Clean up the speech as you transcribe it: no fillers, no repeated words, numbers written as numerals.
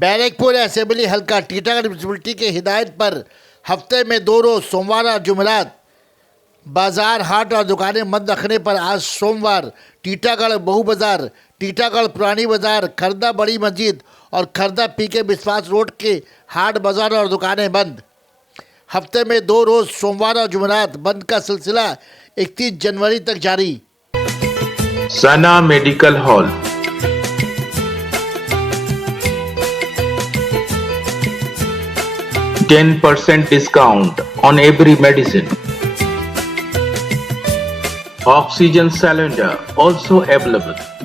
बैरकपुर असेंबली हल्का टीटागढ़ म्यूनसिपलिटी के हिदायत पर हफ्ते में 2 रोज सोमवार और जुमेरात बाजार हाट और दुकानें बंद रखने पर आज सोमवार टीटागढ़ बहु बाजार, टीटागढ़ पुरानी बाजार, खरदा बड़ी मस्जिद और खरदा पीके विश्वास रोड के हाट बाजार और दुकानें बंद। हफ्ते में 2 रोज सोमवार और जुमेरात बंद का सिलसिला 31 जनवरी तक जारी। सना medical hall, %10 discount on every medicine. Oxygen cylinder also available.